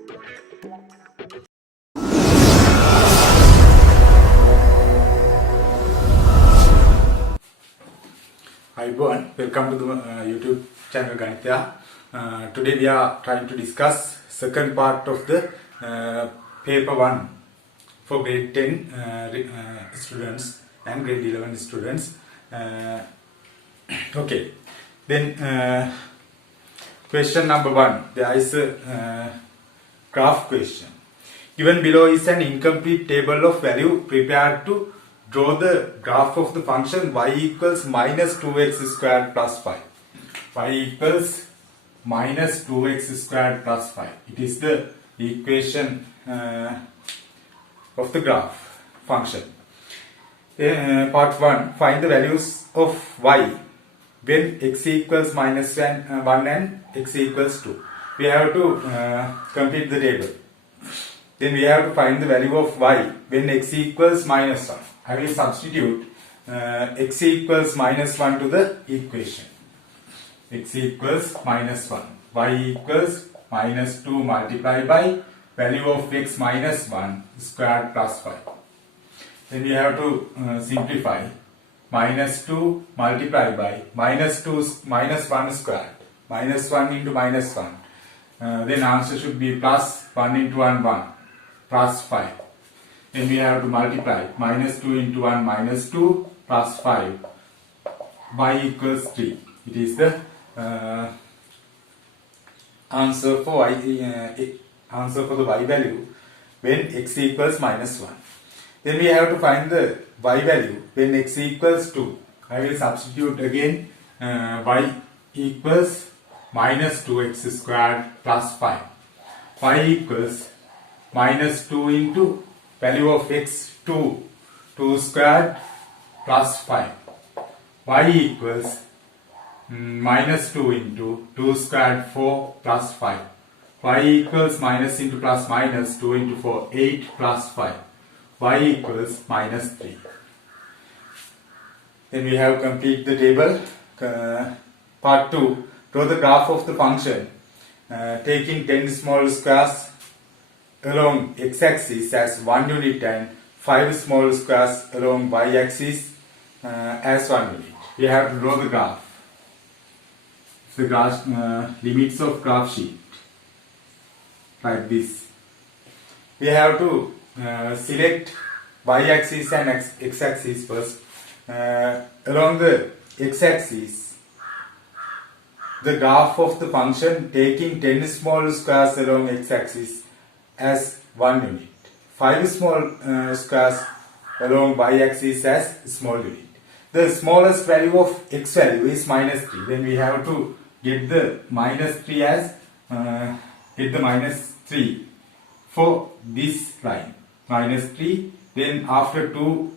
Hi everyone, welcome to the YouTube channel Ganitya. Today we are trying to discuss second part of the paper 1 for grade 10 students and grade 11 students. Okay, then question number 1, there is a graph question. Given below is an incomplete table of value prepared to draw the graph of the function y equals minus 2x squared plus 5. Y equals minus 2x squared plus 5. It is the equation of the graph function. Part 1. Find the values of y when x equals minus 1 and x equals 2. We have to complete the table. Then we have to find the value of y when x equals minus 1. I will substitute x equals minus 1 to the equation. X equals minus 1. Y equals minus 2 multiplied by value of x minus 1 squared plus 5. Then we have to simplify. Minus 2 multiplied by minus 1 squared. Minus 1 into minus 1. Then answer should be plus 1 into 1 plus 5. Then we have to multiply minus 2 into 1 minus 2 plus 5. Y equals 3. It is the answer for the y value when x equals minus 1. Then we have to find the y value when x equals 2. I will substitute again y equals minus 2x squared plus 5. Y equals minus 2 into value of x 2 squared plus 5. Y equals minus 2 into 2 squared 4 plus 5. Y equals minus into plus minus 2 into 4 8 plus 5. Y equals minus 3. Then we have complete the table. Part 2. Draw the graph of the function taking 10 small squares along x-axis as 1 unit and 5 small squares along y-axis as 1 unit. We have to draw the graph. The graph limits of graph sheet like this. We have to select y-axis and x-axis first. Along the x-axis, the graph of the function taking 10 small squares along x-axis as 1 unit. 5 small squares along y-axis as small unit. The smallest value of x value is minus 3. Then we have to get the minus 3 as minus 3 for this line. Minus 3. Then after 2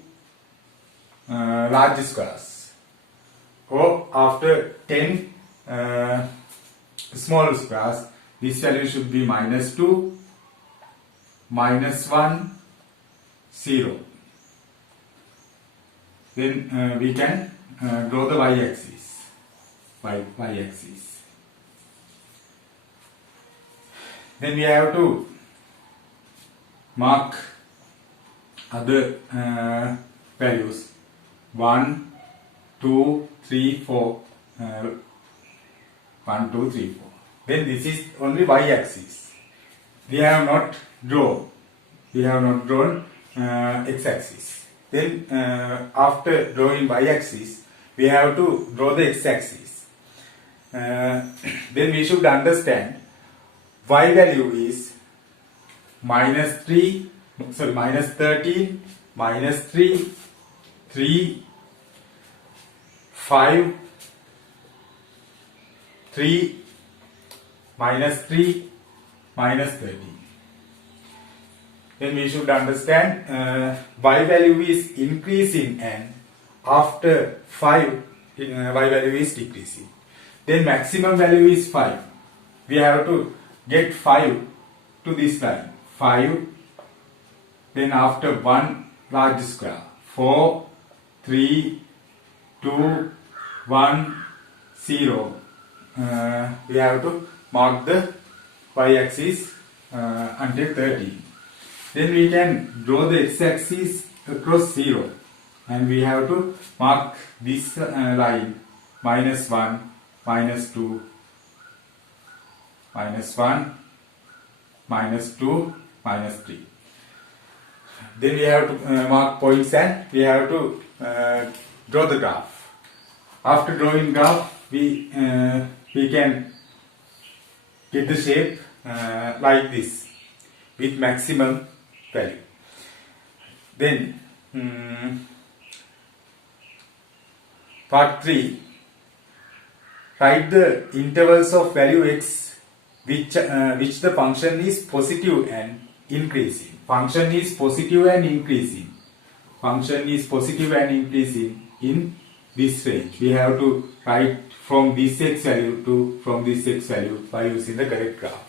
large squares, or after 10 small squares, this value should be minus 2, minus 1, 0. Then we can draw the y-axis. Y-axis. Then we have to mark other values 1, 2, 3, 4. 1, 2, 3, 4. Then this is only y-axis. We have not drawn x-axis. Then after drawing y-axis, we have to draw the x-axis. Then we should understand y value is minus 13, minus 3, 3, 5, 3, minus 3, minus 13. Then we should understand y value is increasing and after 5 y value is decreasing. Then maximum value is 5. We have to get 5 to this line. 5. Then after 1 large square. 4, 3, 2, 1, 0. We have to mark the y-axis until 13. Then we can draw the x-axis across 0, and we have to mark this line -1, -2, -1, -2, -3. Then we have to mark points and we have to draw the graph. After drawing graph, we can get the shape like this with maximum value. Then part 3, write the intervals of value x which the function is positive and increasing. Function is positive and increasing. Function is positive and increasing in this range. We have to write from this x value to from this x value by using the correct graph.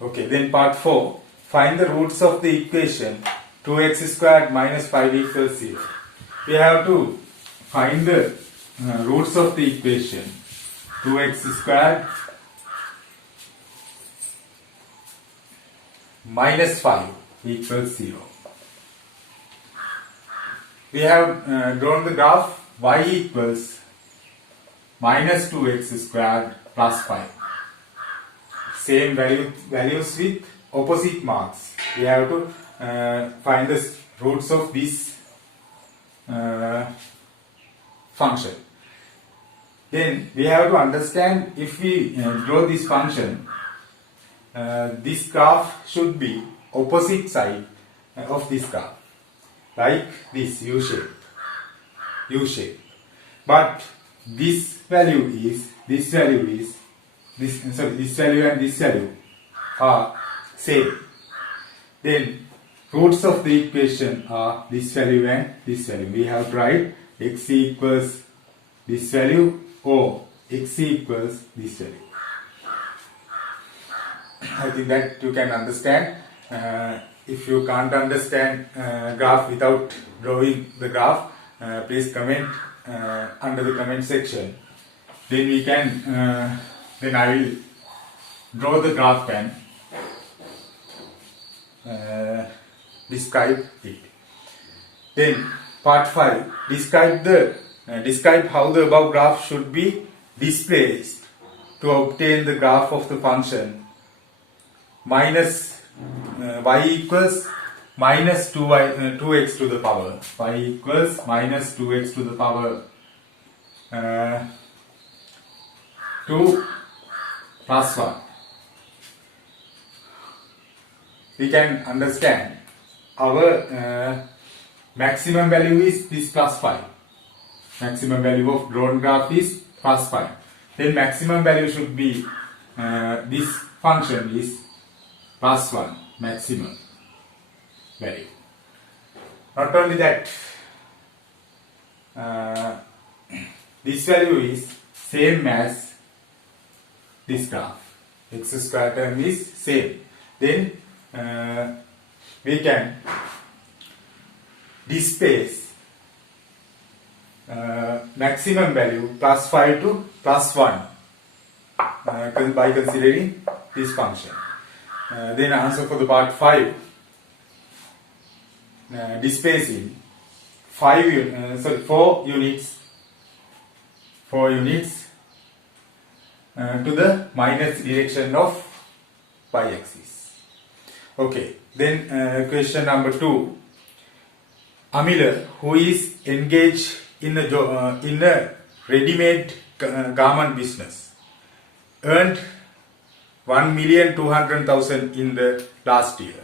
Okay, then part 4. Find the roots of the equation 2x squared minus 5 equals 0. We have to find the roots of the equation 2x squared minus 5 equals 0. We have drawn the graph y equals minus 2x squared plus 5. Same values with opposite marks. We have to find the roots of this function. Then we have to understand, if we draw this function, this graph should be opposite side of this graph, like this U shape. But this value and this value are same. Then roots of the equation are this value and this value. We have to write x equals this value or x equals this value. I think that you can understand. If you can't understand graph without drawing the graph, please comment under the comment section. Then we can then I will draw the graph and describe it. Then part 5, describe how the above graph should be displaced to obtain the graph of the function minus y equals minus 2x to the power. Y equals minus 2x to the power 2 plus 1. We can understand our maximum value is this plus 5. Maximum value of drawn graph is plus 5. Then maximum value should be this function is plus 1 maximum value. Not only that, this value is same as this graph. X square term is same. Then we can displace maximum value plus 5 to plus 1 by considering this function. Then answer for the part 5, displacing 4 units to the minus direction of y-axis. Okay, then question number 2. Amila, who is engaged in a ready-made garment business, earned 1,200,000 in the last year.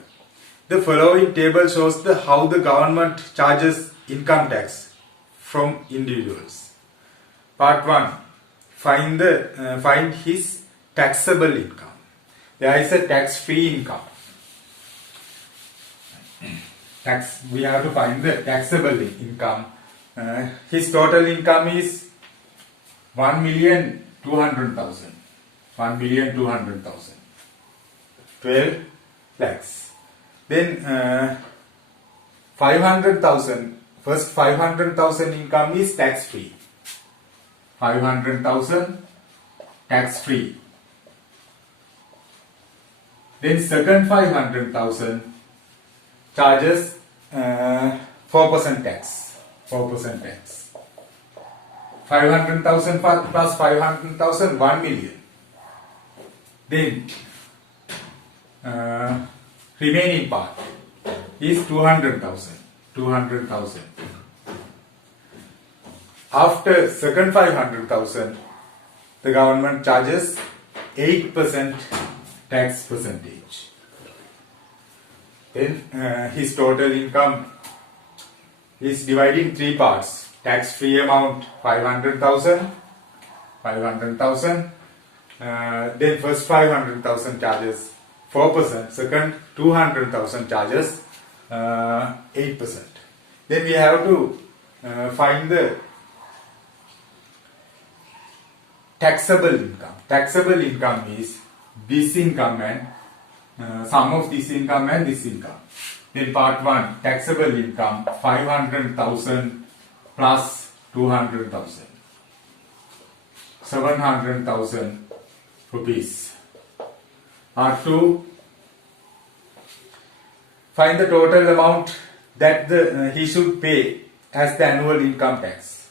The following table shows how the government charges income tax from individuals. Part 1. Find his taxable income. There is a tax-free income. We have to find the taxable income. His total income is 1,200,000. 1,200,000. 12 lakhs. Then 500,000. First 500,000 income is tax free. 500,000 tax free. Then second 500,000 charges 4% tax. 4% tax. 500,000 plus 500,000, 1 million. Then remaining part is 200,000. 200,000. After second 500,000, the government charges 8% tax percentage. Then his total income is divided in three parts. Tax-free amount 500,000. 500,000. Then first 500,000 charges 4%. Second 200,000 charges 8%. Then we have to find the taxable income. Taxable income is this income and sum of this income and this income. Then part 1, taxable income 500,000 plus 200,000. 700,000 rupees. Part 2, find the total amount that he should pay as the annual income tax.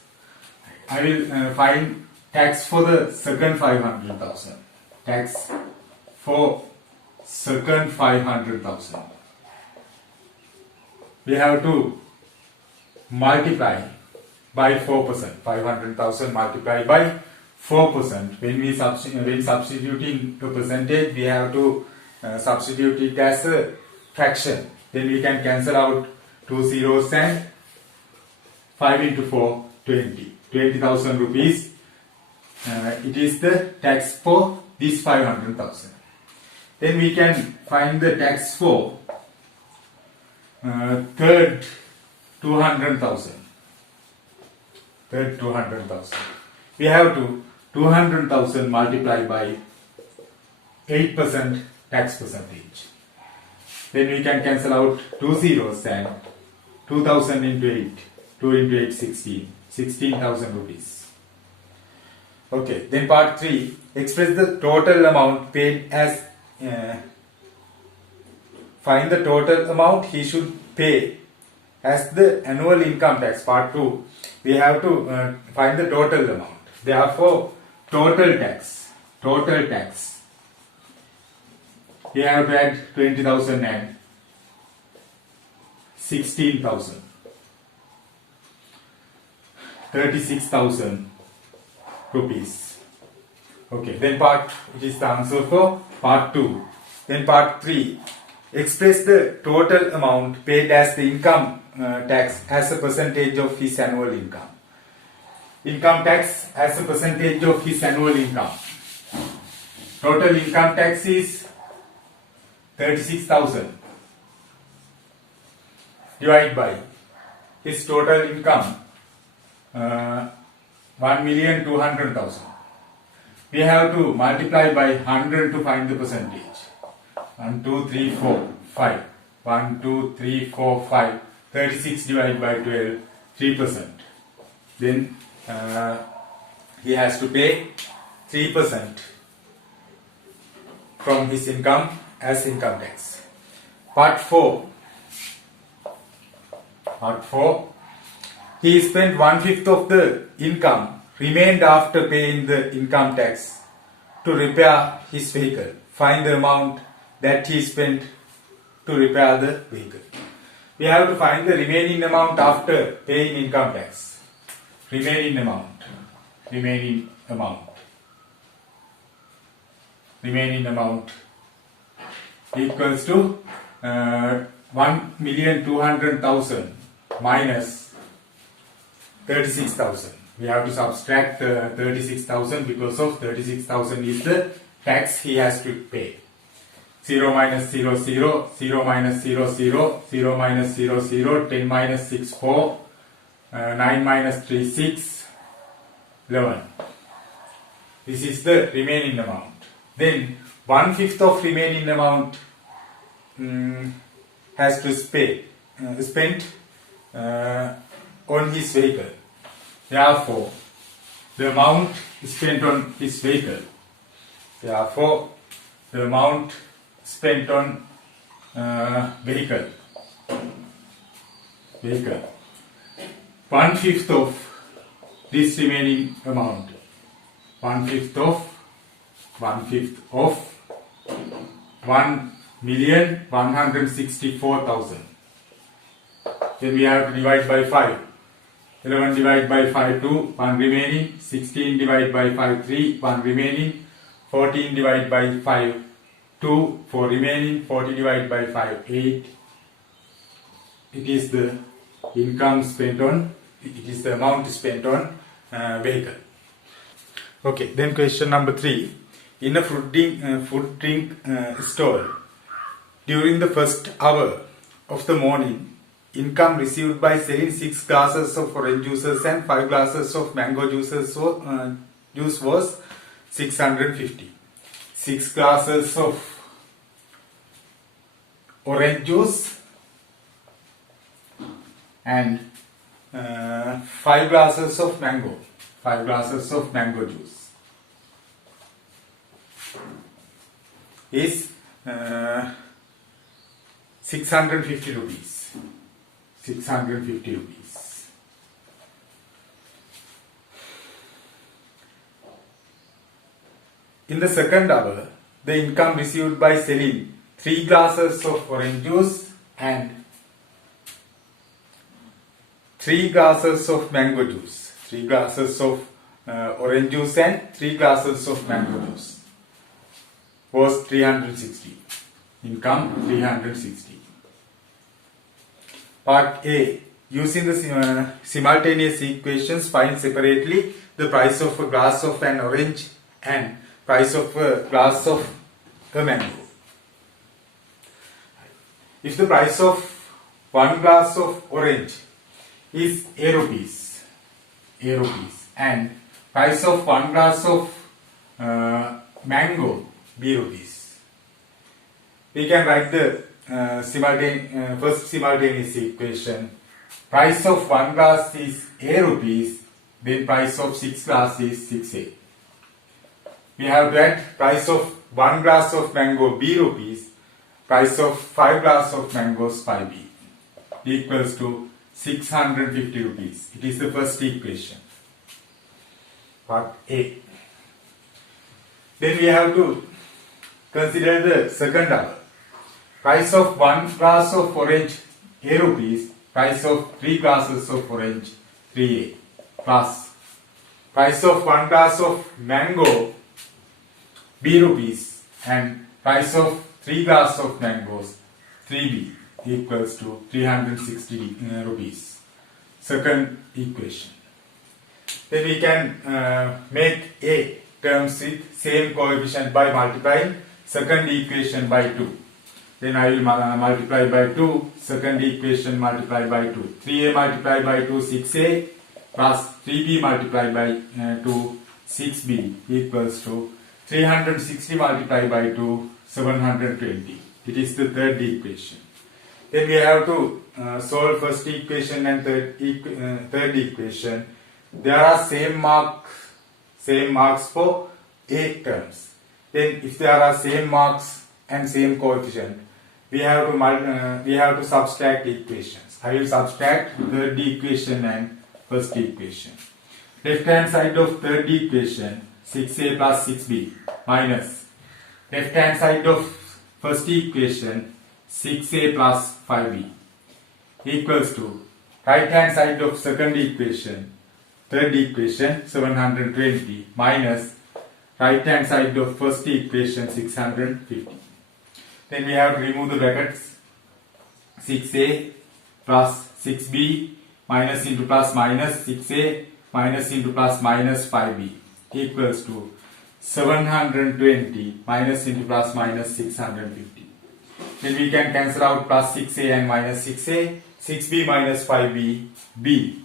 I will find tax for the second 500,000. Tax for second 500,000. We have to multiply by 4%. 500,000 multiplied by 4%. When substituting a percentage, we have to substitute it as a fraction. Then we can cancel out 2 zeros and 5 into 4, 20. 20,000 rupees. It is the tax for this 500,000. Then we can find the tax for third 200,000. Third 200,000. We have to 200,000 multiplied by 8% tax percentage. Then we can cancel out 2 zeros and 2,000 into 8. 2 into 8, 16. 16,000 rupees. Okay, then part 3, express the total amount paid as, find the total amount he should pay as the annual income tax. Part 2, we have to find the total amount. Therefore, total tax, we have to add 20,000 and 16,000. 36,000 rupees. Okay, then it is the answer for part 2. Then part 3, express the total amount paid as the income tax as a percentage of his annual income. Income tax as a percentage of his annual income. Total income tax is 36,000 divided by his total income 1,200,000. We have to multiply by 100 to find the percentage. 1, 2, 3, 4, 5. 1, 2, 3, 4, 5. 36 divided by 12, 3%. Then he has to pay 3% from his income as income tax. Part 4. He spent 1/5 of the income remained after paying the income tax to repair his vehicle. Find the amount that he spent to repair the vehicle. We have to find the remaining amount after paying income tax. Remaining amount equals to 1,200,000 minus 36,000. We have to subtract 36,000 because of 36,000 is the tax he has to pay. 0 minus 0, 0, 0 minus 0, 0, 0 minus 0, 0, 10 minus 6, 4, 9 minus 3, 6, 11. This is the remaining amount. Then 1/5 of remaining amount has to spent on his vehicle. Therefore, the amount spent on his vehicle. Therefore, the amount spent on vehicle. 1/5 of this remaining amount. 1/5 of 1,164,000. Then we have to divide by 5. 11 divided by 5, 2, 1 remaining. 16 divided by 5, 3, 1 remaining. 14 divided by 5, 2, 4 remaining. 40 divided by 5, 8. It is the income spent on, it is the amount spent on vehicle. Okay, then question number 3. In a food drink stall, during the first hour of the morning, income received by selling 6 glasses of orange juices and 5 glasses of mango juice was 650. 6 glasses of orange juice and 5 glasses of mango. 5 glasses of mango juice is 650 rupees. 650 rupees. In the second hour, the income received by selling 3 glasses of orange juice and 3 glasses of mango juice. 3 glasses of orange juice and 3 glasses of mango juice was 360. Income 360. Part A. Using the simultaneous equations, find separately the price of a glass of an orange and price of a glass of a mango. If the price of 1 glass of orange is A rupees, and price of 1 glass of mango B rupees, we can write the first simultaneous equation. Price of 1 glass is A rupees, then price of 6 glass is 6A. We have that price of 1 glass of mango B rupees, price of 5 glass of mangoes 5B equals to 650 rupees. It is the first equation. Part A. Then we have to consider the second hour. Price of 1 glass of orange A rupees, price of 3 glasses of orange 3A, plus price of 1 glass of mango B rupees and price of 3 glass of mangoes 3B equals to 360 rupees. Second equation. Then we can make A terms with same coefficient by multiplying second equation by 2. Then I will multiply by 2, second equation multiply by 2. 3A multiplied by 2, 6A plus 3B multiplied by 2, 6B equals to 360 multiplied by 2, 720. It is the third equation. Then we have to solve first equation and third equation. There are same marks for A terms. Then if there are same marks and same coefficient, we have to subtract equations. I will subtract third equation and first equation. Left hand side of third equation 6A plus 6B minus left hand side of first equation 6A plus 5B equals to right hand side of second equation, third equation 720 minus right hand side of first equation 650. Then we have to remove the brackets. 6A plus 6B minus into plus minus 6A minus into plus minus 5B equals to 720 minus into plus minus 650. Then we can cancel out plus 6A and minus 6A. 6B minus 5B B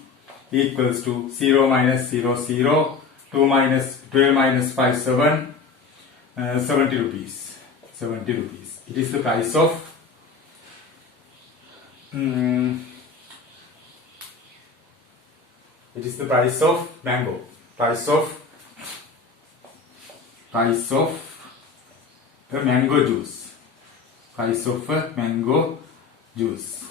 equals to 0 minus 0 0. 2 minus 12 minus 5 7. 70 rupees. 70 rupees. It is the price of mango. Price of the mango juice. Price of a mango juice.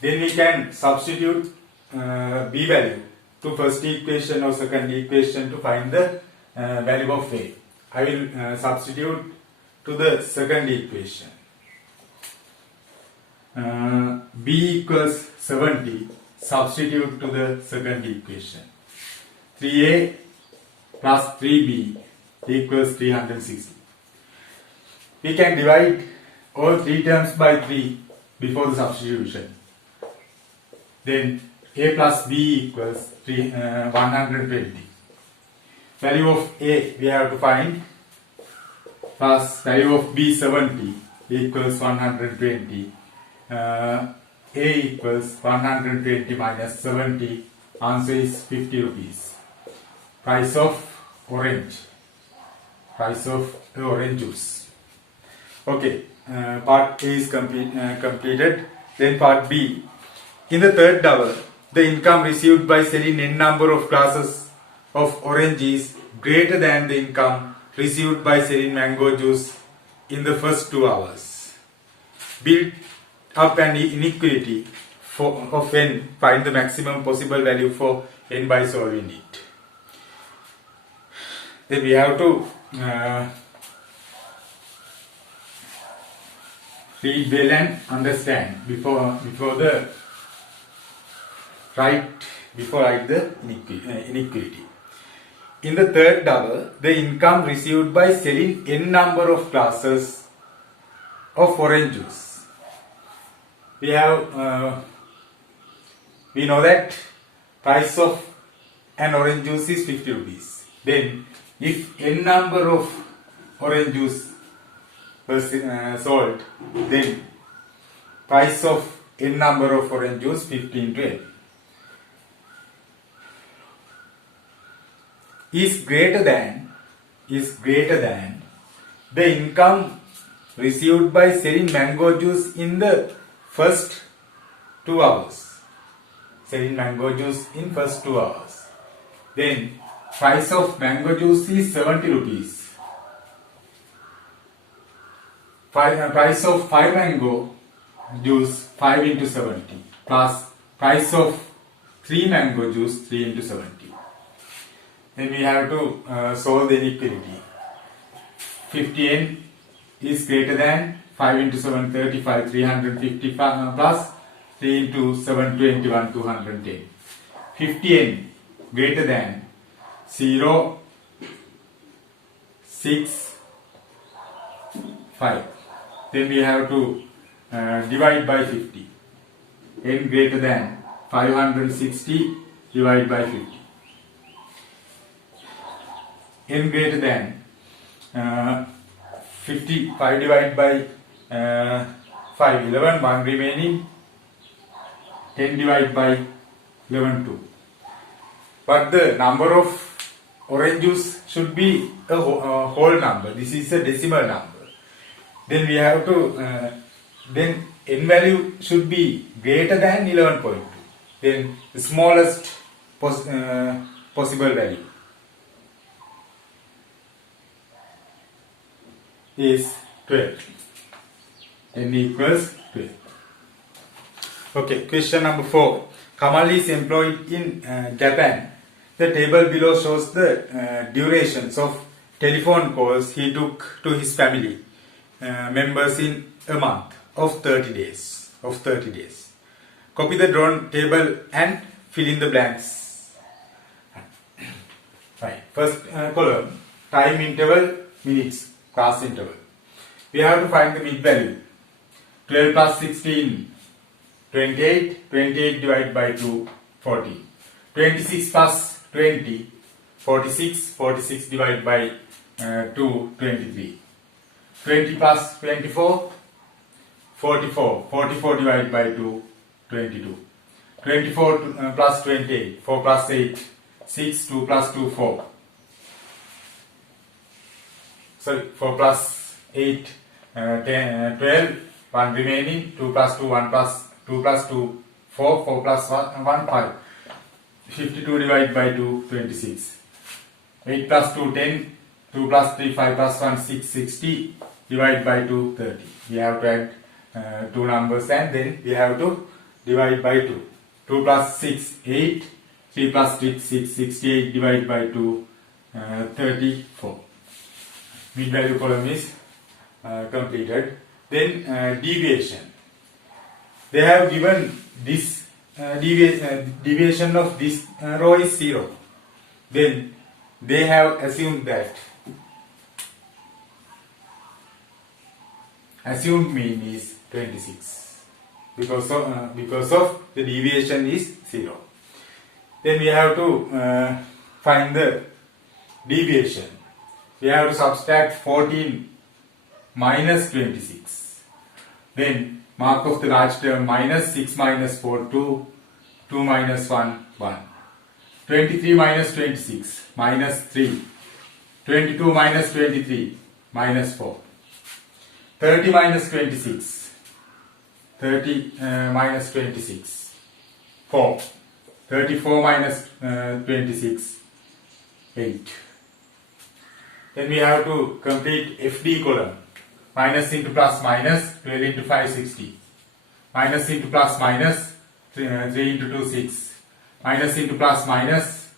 Then we can substitute B value to first equation or second equation to find the value of A. I will substitute to the second equation. B equals 70. Substitute to the second equation. 3A plus 3B equals 360. We can divide all three terms by 3 before the substitution. Then A plus B equals 120. Value of A we have to find, plus value of B 70 equals 120. A equals 120 minus 70. Answer is 50 rupees. Price of orange. Price of the orange juice. Okay, part A is completed. Then part B. In the third double, the income received by selling n number of glasses of orange is greater than the income received by selling mango juice in the first 2 hours. Build up an inequality of n. Find the maximum possible value for n by solving it. Then we have to read well and understand before write the inequality. In the third double, the income received by selling n number of glasses of orange juice. We know that price of an orange juice is 50 rupees. Then if n number of orange juice was sold, then price of n number of orange juice 50 into n is greater than the income received by selling mango juice in the first 2 hours. Selling mango juice in first 2 hours. Then price of mango juice is 70 rupees. Price of 5 mango juice 5 into 70 plus price of 3 mango juice 3 into 70. Then we have to solve the inequality. 50n is greater than 5 into 7 35 350 plus 3 into 7 21 210. 50n greater than 0 6 5. Then we have to divide by 50. n greater than 560 divide by 50. n greater than 55 divided by 5 11 1 remaining, 10 divided by 11 2. But the number of orange juice should be a whole number. This is a decimal number. Then we have to then n value should be greater than 11.2. Then the smallest possible value is 12. n equals 12. Okay, question number 4. Kamal is employed in Japan. The table below shows the durations of telephone calls he took to his family members in a month of 30 days. Copy the drawn table and fill in the blanks. Right. First column, time interval, minutes, class interval. We have to find the mid value. 12 plus 16, 28. 28 divided by 2, 40. 26 plus 20, 46. 46 divided by 2, 23. 20 plus 24, 44. 44 divided by 2, 22. 24 plus 28, 4 plus 8, 6. 2 plus 2, 4. Sorry, 4 plus 8, 10, 12, 1 remaining, 2 plus 2, 1 plus 2 plus 2, 4, 4 plus 1, 5. 52 divided by 2, 26. 8 plus 2, 10, 2 plus 3, 5 plus 1, 6, 60. divide by 2, 30. We have to add two numbers and then we have to divide by 2. 2 plus 6, 8. 3 plus 6, 68 divided by 2, 34. Mid value column is completed. Then deviation. They have given this deviation of this row is 0. Then they have assumed that assumed mean is 26 because of the deviation is 0. Then we have to find the deviation. We have to subtract 14 minus 26. Then mark of the large term minus 6 minus 4, 2, 2 minus 1, 1. 23 minus 26, minus 3. 22 minus 23, minus 4. 30 minus 26, 30 minus 26, 4. 34 minus 26, 8. Then we have to complete FD column. Minus into plus minus, 12 into 5, 60. Minus into plus minus, 3 into 2, 6. Minus into plus minus,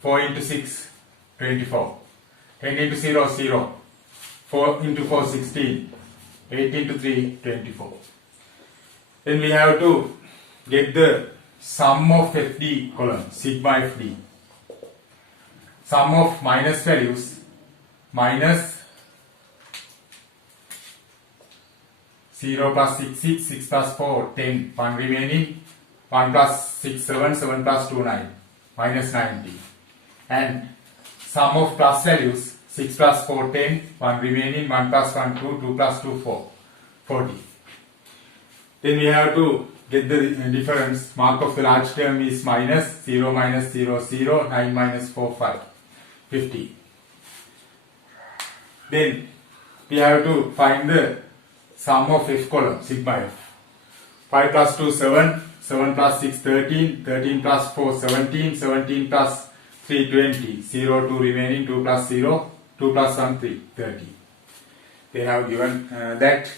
4 into 6, 24. 10 into 0, 0. 4 into 4, 16. 8 into 3, 24. Then we have to get the sum of FD column, sigma FD. Sum of minus values, minus 0 plus 6, 6, 6 plus 4, 10, 1 remaining, 1 plus 6, 7, 7 plus 2, 9, minus 90. And sum of plus values, 6 plus 4, 10, 1 remaining, 1 plus 1, 2, 2 plus 2, 4, 40. Then we have to get the difference. Mark of the large term is minus 0 minus 0, 0, 9 minus 4, 5, 50. Then we have to find the sum of F column, sigma F. 5 plus 2, 7, 7 plus 6, 13, 13 plus 4, 17, 17 plus 3, 20, 0, 2 remaining, 2 plus 0, 2 plus 1, 3, 30. They have given that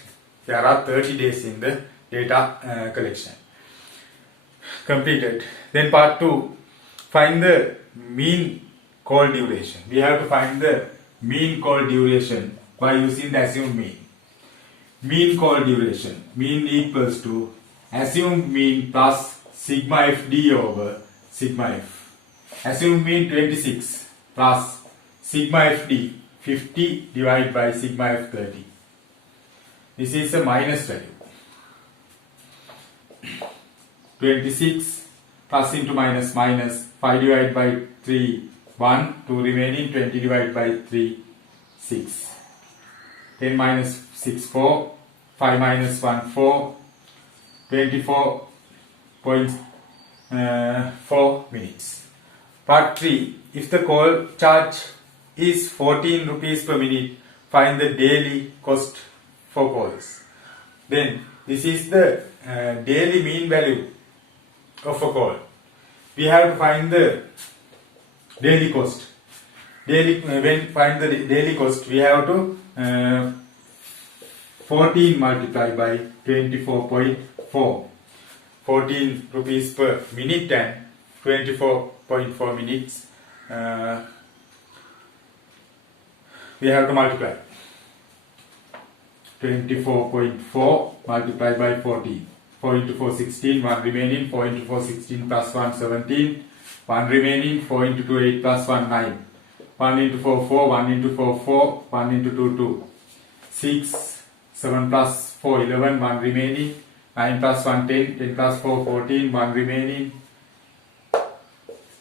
there are 30 days in the data collection. Completed. Then part 2, find the mean call duration. We have to find the mean call duration by using the assumed mean. Mean call duration, mean equals to assumed mean plus sigma FD over sigma F. Assumed mean 26 plus sigma FD 50 divided by sigma F 30. This is a minus value. 26 plus into minus minus 5 divided by 3 1 2 remaining 20 divided by 3 6. 10 minus 6 4 5 minus 1 4 24.4 minutes. Part 3. If the call charge is 14 rupees per minute, find the daily cost for calls. Then this is the daily mean value of a call. We have to find the daily cost. When find the daily cost, we have to 14 multiplied by 24.4. 14 rupees per minute and 24.4 minutes. We have to multiply. 24.4 multiplied by 14. 4 into 4, 16. 1 remaining. 4 into 4, 16 plus 1, 17. 1 remaining. 4 into 2, 8 plus 1, 9. 1 into 4, 4. 1 into 4, 4. 1 into 2, 2. 6. 7 plus 4, 11. 1 remaining. 9 plus 1, 10. 10 plus 4, 14. 1 remaining.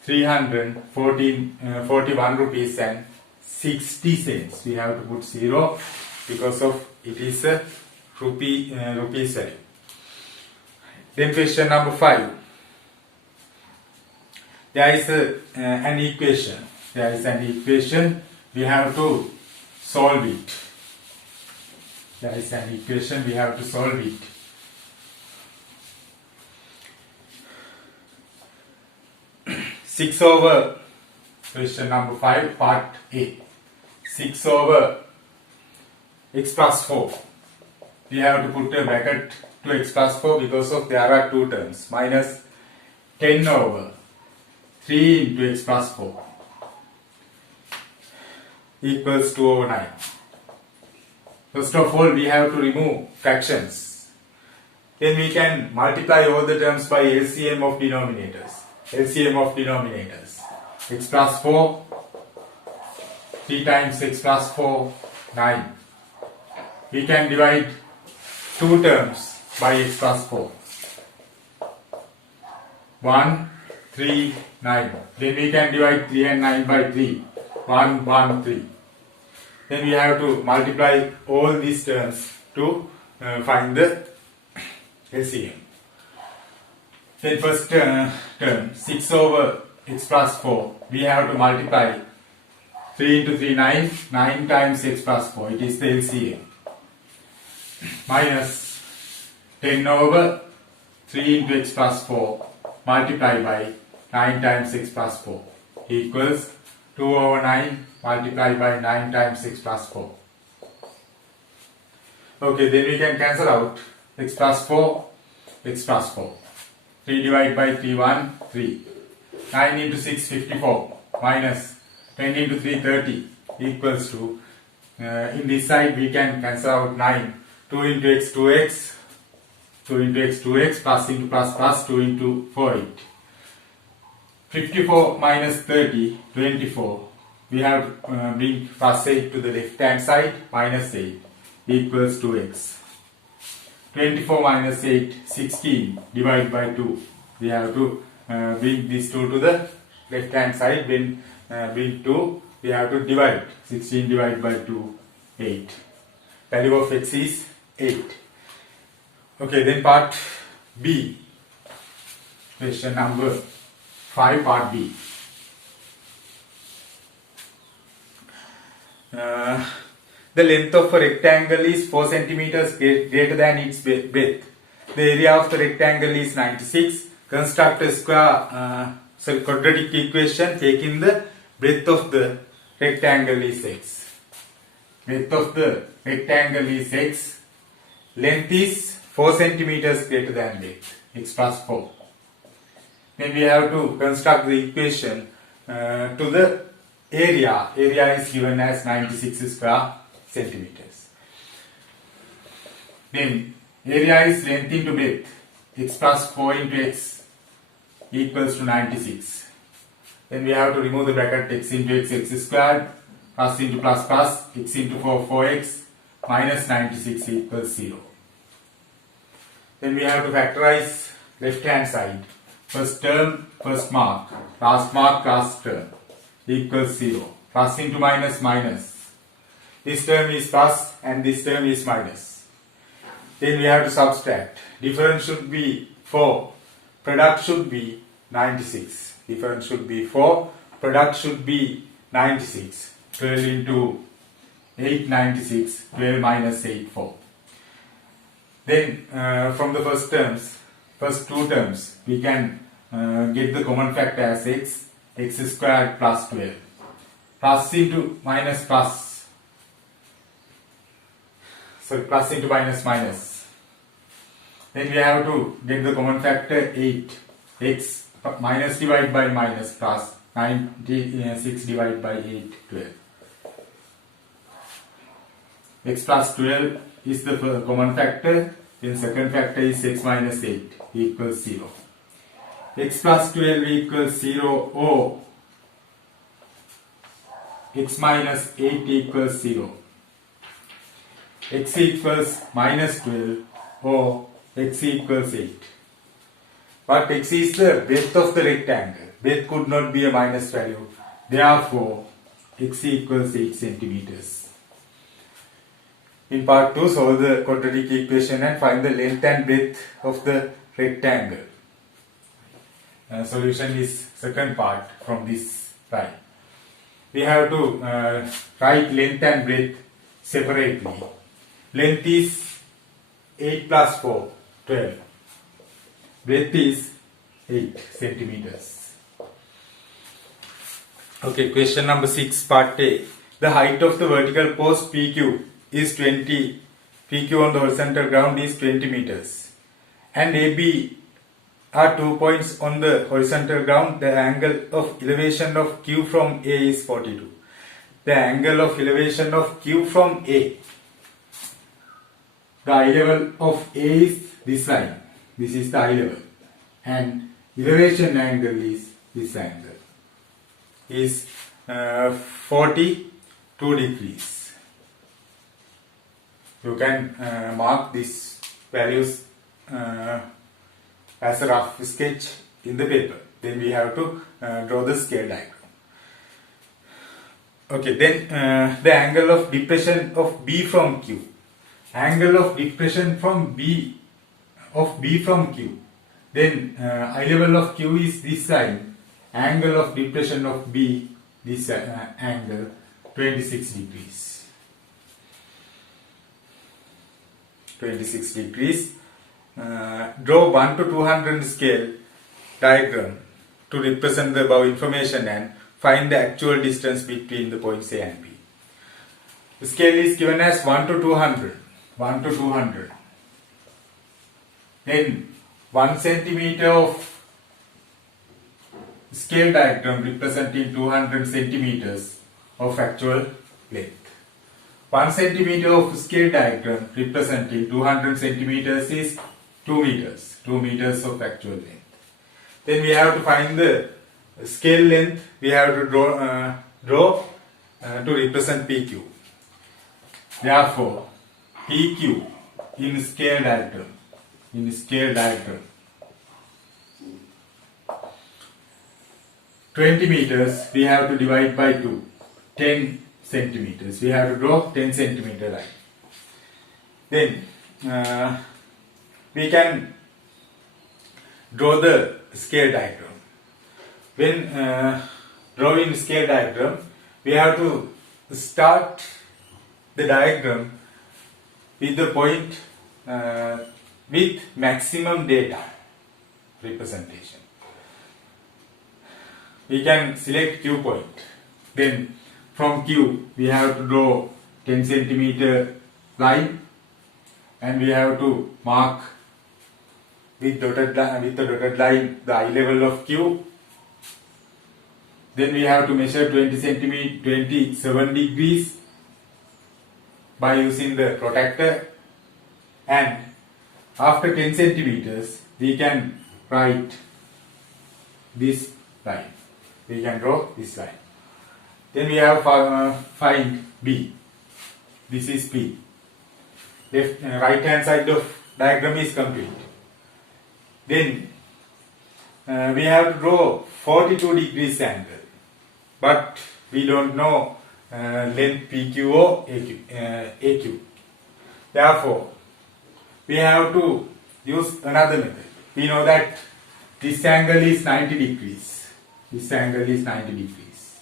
341 rupees and 60 cents. We have to put 0 because of it is a rupees value. Then question number 5. There is an equation. There is an equation. We have to solve it. There is an equation. We have to solve it. Six over question number 5, part A. 6 over x plus 4. We have to put a bracket to x plus 4 because of there are two terms. Minus 10 over 3 into x plus 4 equals 2 over 9. First of all, we have to remove fractions. Then we can multiply all the terms by LCM of denominators. LCM of denominators. X plus 4, 3 times x plus 4, 9. We can divide two terms by x plus 4. 1, 3, 9. Then we can divide 3 and 9 by 3. 1, 1, 3. Then we have to multiply all these terms to find the LCM. Then first term, 6 over x plus 4. We have to multiply 3 into 3, 9. 9 times x plus 4. It is the LCM. Minus 10 over 3 into x plus 4 multiplied by 9 times x plus 4 equals 2 over 9 multiplied by 9 times x plus 4. Okay, then we can cancel out x plus 4, x plus 4. 3 divided by 3, 1, 3. 9 into 6, 54. Minus 10 into 3, 30 equals to, in this side we can cancel out 9. 2 into x, 2x. 2 into x, 2x. Plus into plus plus 2 into 4, 8. 54 minus 30, 24. We have to bring plus 8 to the left hand side. Minus 8 equals 2x. 24 minus 8, 16 divided by 2. We have to bring this 2 to the left hand side. Then bring 2. We have to divide. 16 divided by 2, 8. Value of x is 8. Okay, then part B. Question number 5, part B. The length of a rectangle is 4 centimeters greater than its breadth. The area of the rectangle is 96. Construct a quadratic equation taking the breadth of the rectangle is x. Breadth of the rectangle is x. Length is 4 centimeters greater than width, x plus 4. Then we have to construct the equation to the area. Area is given as 96 square centimeters. Then area is length into width, x plus 4 into x equals to 96. Then we have to remove the bracket x into x squared, plus into plus plus, x into 4, 4x, minus 96 equals 0. Then we have to factorize left hand side. First term, first mark, last term equals 0. Plus into minus, minus. This term is plus and this term is minus. Then we have to subtract. Difference should be 4. Product should be 96. Difference should be 4. Product should be 96. 12 into 8, 96. 12 minus 8, 4. Then from the first two terms, we can get the common factor as x squared plus 12. Plus into minus plus. So plus into minus minus. Then we have to get the common factor 8. X minus divided by minus plus 96 divided by 8, 12. X plus 12 is the common factor. Then second factor is x minus 8 equals 0. X plus 12 equals 0 or x minus 8 equals 0. X equals minus 12 or x equals 8. But x is the breadth of the rectangle. Breadth could not be a minus value. Therefore, x equals 8 centimeters. In part 2, solve the quadratic equation and find the length and breadth of the rectangle. Solution is second part from this slide. We have to write length and breadth separately. Length is 8 plus 4, 12. Breadth is 8 centimeters. Okay, question number 6, part A. The height of the vertical post PQ is 20, PQ on the horizontal ground is 20 meters, and AB are 2 points on the horizontal ground. The angle of elevation of Q from A is 42. The angle of elevation of Q from A, the eye level of A is this line. This is the eye level, and elevation angle is this angle, is 42 degrees. You can mark these values as a rough sketch in the paper. Then we have to draw the scale diagram. Okay, then the angle of depression of B from Q. Angle of depression from B from Q. Then eye level of Q is this side. Angle of depression of B, this angle, 26 degrees. 26 degrees. Draw 1 to 200 scale diagram to represent the above information and find the actual distance between the points A and B. The scale is given as 1 to 200. 1 to 200. Then 1 centimeter of scale diagram representing 200 centimeters of actual length. 1 centimeter of scale diagram representing 200 centimeters is 2 meters. 2 meters of actual length. Then we have to find the scale length. We have to draw to represent PQ. Therefore, PQ in scale diagram, 20 meters we have to divide by 2, 10 centimeters. We have to draw 10 centimeter line. Then we can draw the scale diagram. When drawing scale diagram, we have to start the diagram with the point with maximum data representation. We can select Q point. Then from Q we have to draw 10 centimeter line, and we have to mark with the dotted line the eye level of Q. Then we have to measure 27 degrees by using the protractor, and after 10 centimeters we can write this line. We can draw this line. Then we have find B. This is P. Right hand side of diagram is complete. Then we have to draw 42 degrees angle, but we don't know length PQ or AQ. Therefore, we have to use another method. We know that this angle is 90 degrees. This angle is 90 degrees.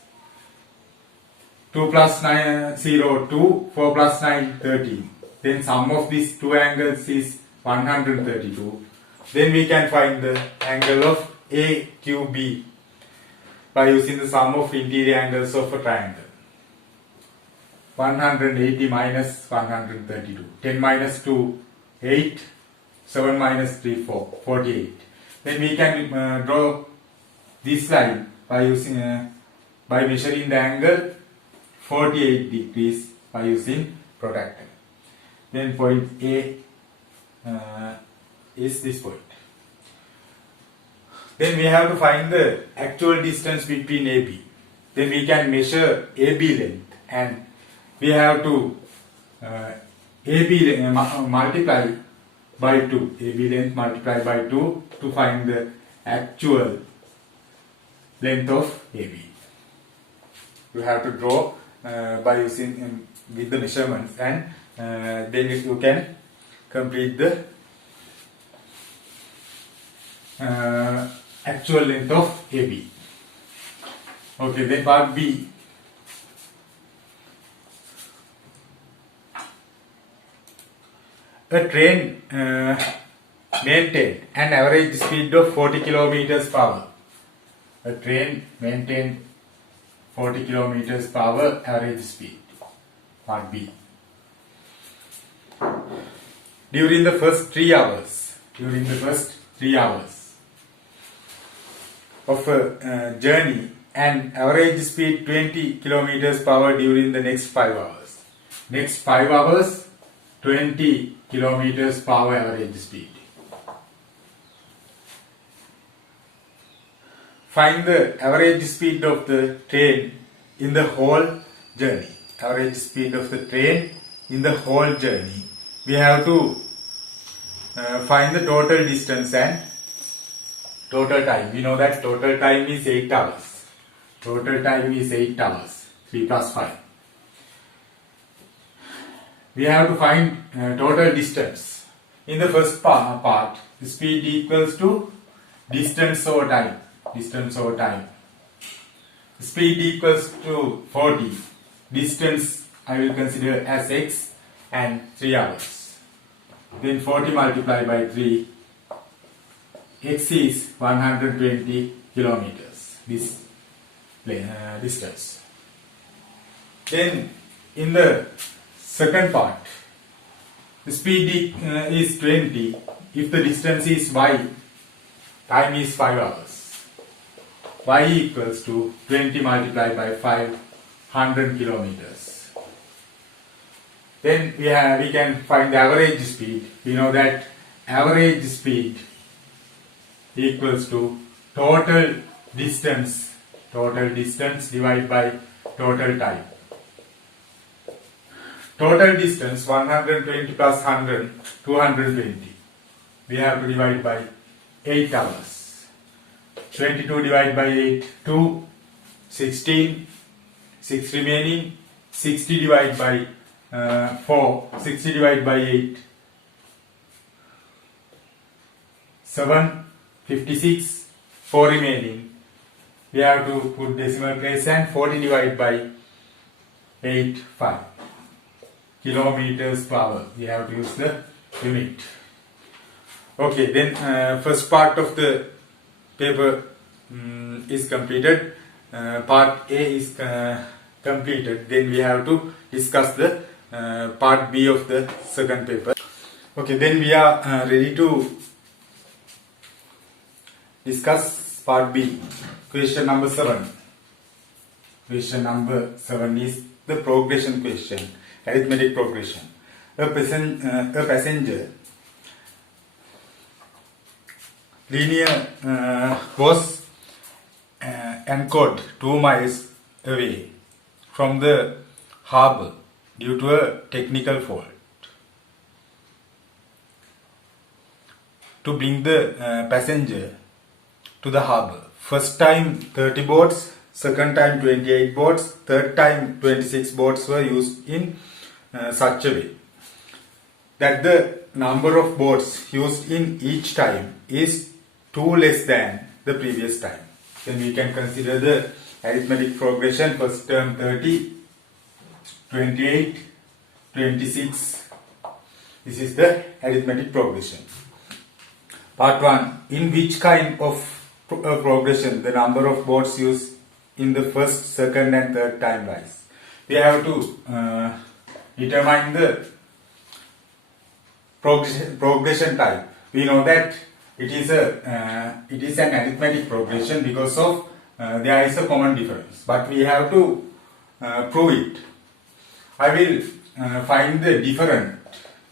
2 plus 9, 0, 2, 4 plus 9, 13. Then sum of these two angles is 132. Then we can find the angle of AQB by using the sum of interior angles of a triangle. 180 minus 132. 10 minus 2, 8. 7 minus 3, 4. 48. Then we can draw this line by using by measuring the angle 48 degrees by using protractor. Then point A is this point. Then we have to find the actual distance between AB. Then we can measure AB length, and we have to AB multiply by 2. AB length multiply by 2 to find the actual length of AB. You have to draw by using with the measurements, and then you can complete the actual length of AB. Okay, then part B. A train maintained an average speed of 40 kilometers per hour. A train maintained 40 kilometers per hour average speed. Part B. during the first 3 hours. During the first 3 hours of a journey, and average speed 20 kilometers per hour during the next 5 hours. Next 5 hours, 20 kilometers per hour average speed. Find the average speed of the train in the whole journey. Average speed of the train in the whole journey. We have to find the total distance and total time. We know that total time is 8 hours. Total time is 8 hours. 3 plus 5. We have to find total distance. In the first part, the speed equals to distance over time. Distance over time. Speed equals to 40. Distance I will consider as x and 3 hours. Then 40 multiplied by 3. X is 120 kilometers. This distance. Then in the second part, the speed is 20. If the distance is y, time is 5 hours. Y equals to 20 multiplied by 500 kilometers. Then we can find the average speed. We know that average speed equals to total distance divided by total time. Total distance 120 plus 100, 220. We have to divide by 8 hours. 22 divided by 8, 2, 16, 6 remaining, 60 divided by 4, 60 divided by 8, 7, 56, 4 remaining. We have to put decimal place and 40 divided by 8, 5. Kilometers per hour. We have to use the unit. Okay, then first part of the paper is completed. Part A is completed. Then we have to discuss the part B of the second paper. Okay, then we are ready to discuss part B. Question number 7. Question number 7 is the progression question, arithmetic progression. A passenger linear was anchored 2 miles away from the harbour due to a technical fault. To bring the passenger to the harbour, first time 30 boats, second time 28 boats, third time 26 boats were used in such a way that the number of boats used in each time is 2 less than the previous time. Then we can consider the arithmetic progression. First term 30, 28, 26. This is the arithmetic progression. Part 1. In which kind of progression the number of boats used in the first, second and third time rise? We have to determine the progression type. We know that it is an arithmetic progression because of there is a common difference, but we have to prove it. I will find the difference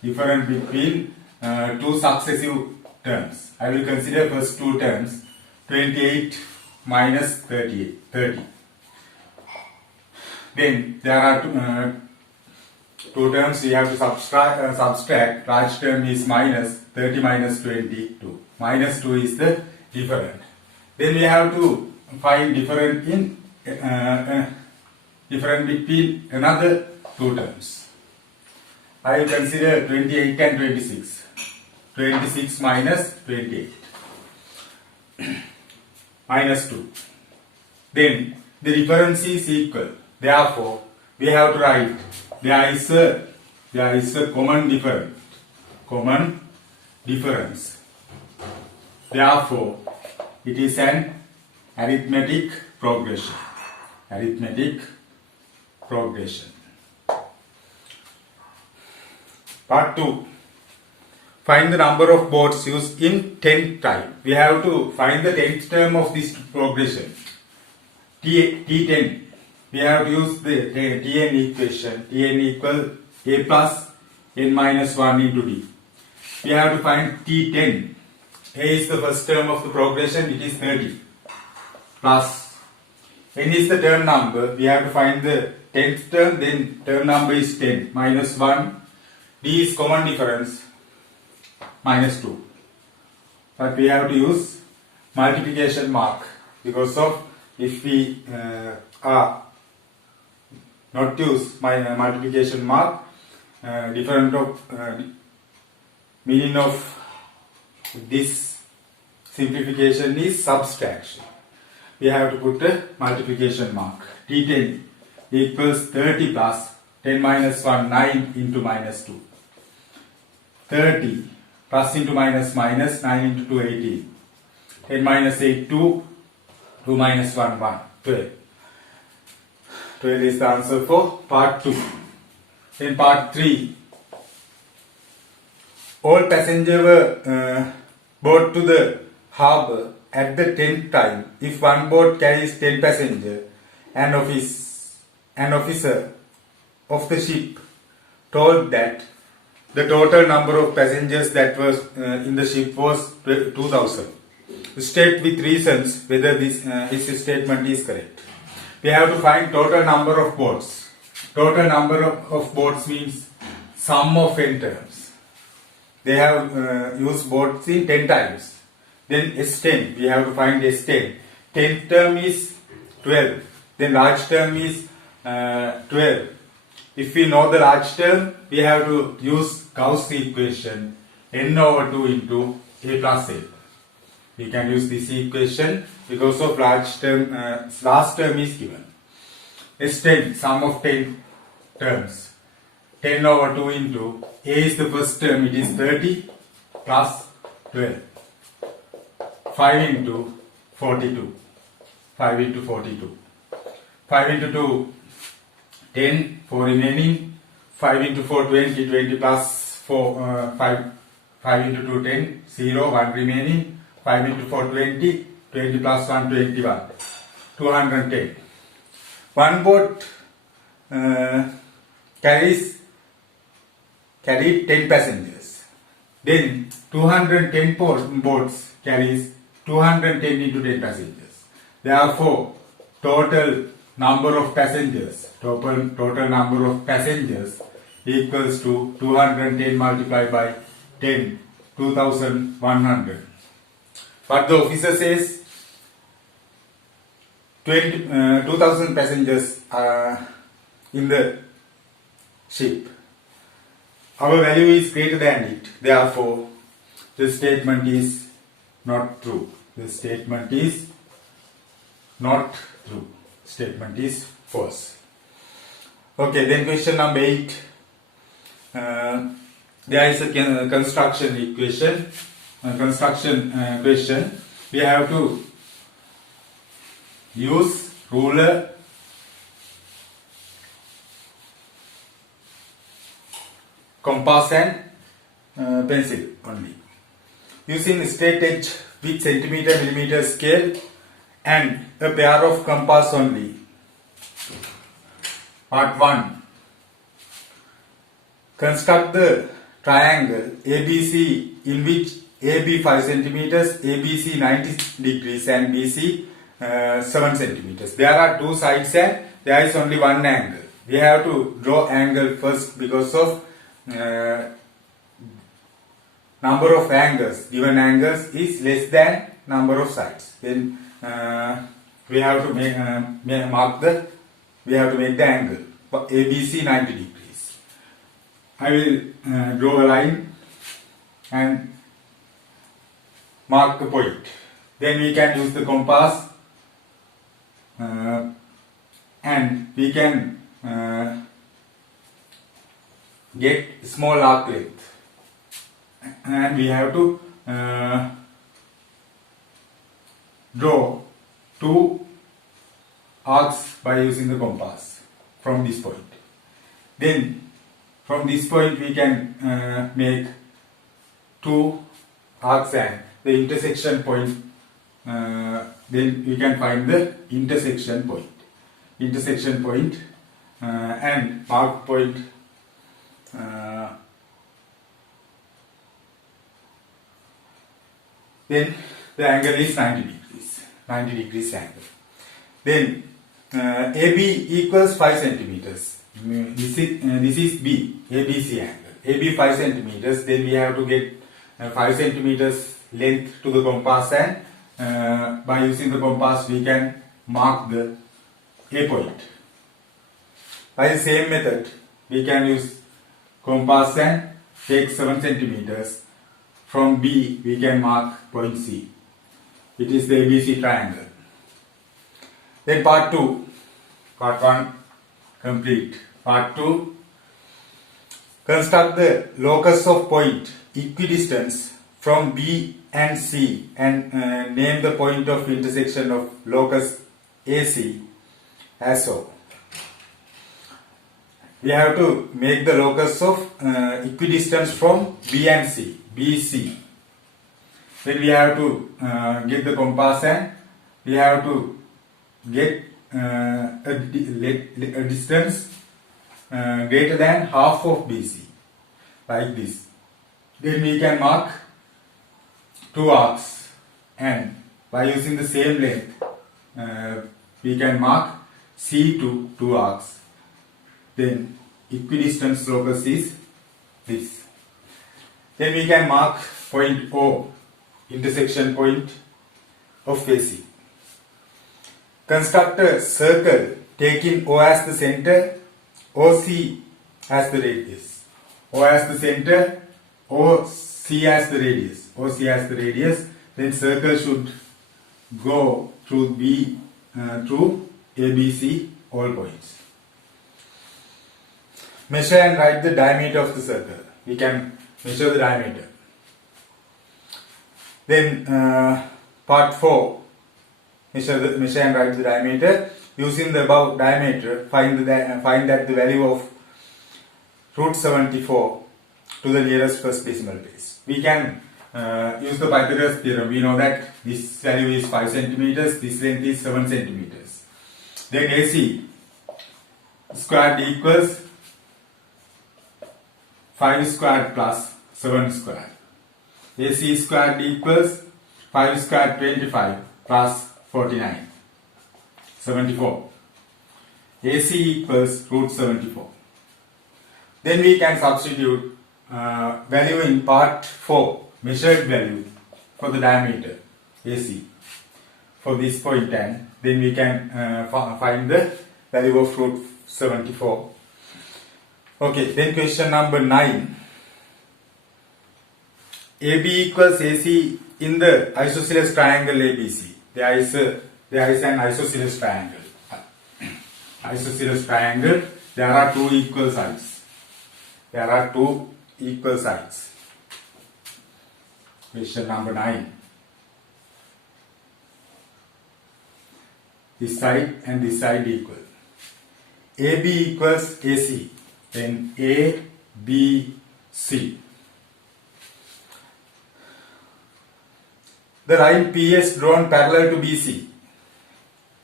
between 2 successive terms. I will consider first 2 terms, 28 minus 30. Then there are 2 terms we have to subtract. Large term is minus 30 minus 22. Minus 2 is the difference. Then we have to find difference between another 2 terms. I will consider 28 and 26. 26 minus 28. Minus 2. Then the difference is equal. Therefore, we have to write there is a common difference. Therefore, it is an arithmetic progression. Part 2. find the number of boards used in 10th time. We have to find the 10th term of this progression. T10. We have to use the Tn equation. Tn equal a plus n minus 1 into d. We have to find T10. A is the first term of the progression, it is 30. Plus n is the term number. We have to find the 10th term, then term number is 10. Minus 1. D is common difference. Minus 2. But we have to use multiplication mark because of if we are not use my multiplication mark, different of meaning of this simplification is subtraction. We have to put a multiplication mark. T10 equals 30 plus 10 minus 1, 9 into minus 2. 30 plus into minus minus 9 into 2, 18. 10 minus 8, 2. 2 minus 1, 1. 12. 12 is the answer for part 2. In part 3, all passengers were brought to the harbour at the 10th time. If one boat carries 10 passengers, an officer of the ship told that the total number of passengers that was in the ship was 2000. State with reasons whether his statement is correct. We have to find total number of boats. Total number of boats means sum of n terms. They have used boats in 10 times. Then S10, we have to find S10. 10th term is 12. Then large term is 12. If we know the large term, we have to use Gauss equation n over 2 into a plus a. We can use this equation because of large term, last term is given. S10, sum of 10 terms. 10 over 2 into a is the first term, it is 30 plus 12. 5 into 42. 5 into 42. 5 into 2, 10, 4 remaining. 5 into 4, 20, 20 plus 4, 5 into 2, 10, 0, 1 remaining. 5 into 4, 20, 20 plus 1, 21. 210. One boat carried 10 passengers. Then 210 boats carries 210 into 10 passengers. Therefore, total number of passengers equals to 210 multiplied by 10, 2100. But the officer says 2000 passengers are in the ship. Our value is greater than it. Therefore, the statement is not true. The statement is not true. Statement is false. Okay, then question number 8. There is a construction equation. Question. We have to use ruler, compass and pencil only. Using straight edge with centimeter millimeter scale and a pair of compass only. Part 1. Construct the triangle ABC in which AB 5 centimeters, ABC 90 degrees and BC 7 centimeters. There are two sides and there is only one angle. We have to draw angle first because of number of angles. Given angles is less than number of sides. Then we have to make the angle. ABC 90 degrees. I will draw a line and mark the point. Then we can use the compass and we can get small arc length, and we have to draw two arcs by using the compass from this point. Then from this point we can make two arcs and the intersection point, then we can find the intersection point. Intersection point and mark point then the angle is 90 degrees. 90 degrees angle. Then AB equals 5 centimeters. This is B, ABC angle. AB 5 centimeters. Then we have to get 5 centimeters length to the compass, and by using the compass we can mark the A point. By the same method, we can use compass and take 7 centimeters. From B, we can mark point C. It is the ABC triangle. Then part 2. Part 1 complete. Part 2. Construct the locus of point equidistance from B and C and name the point of intersection of locus AC as so. We have to make the locus of equidistance from B and C, BC. Then we have to get the compass and we have to get a distance greater than half of BC, like this. Then we can mark two arcs, and by using the same length we can mark C to two arcs. Then equidistance locus is this. Then we can mark point O, intersection point of AC. Construct a circle taking O as the center, OC as the radius. O as the center, OC as the radius. OC as the radius. Then circle should go through B, through ABC, all points. Measure and write the diameter of the circle. We can measure the diameter. Then part 4. Measure and write the diameter. Using the above diameter, find that the value of root 74 to the nearest first decimal place. We can use the Pythagoras theorem. We know that this value is 5 centimeters, this length is 7 centimeters. Then AC squared equals 5 squared plus 7 squared. AC squared equals 5 squared 25 plus 49. 74. AC equals root 74. Then we can substitute value in part 4, measured value for the diameter AC for this point, and then we can find the value of root 74. Okay, then question number 9. AB equals AC in the isosceles triangle ABC. There is an isosceles triangle. Isosceles triangle, there are two equal sides. There are two equal sides. Question number 9. This side and this side equal. AB equals AC. Then A, B, C. The line PS drawn parallel to BC.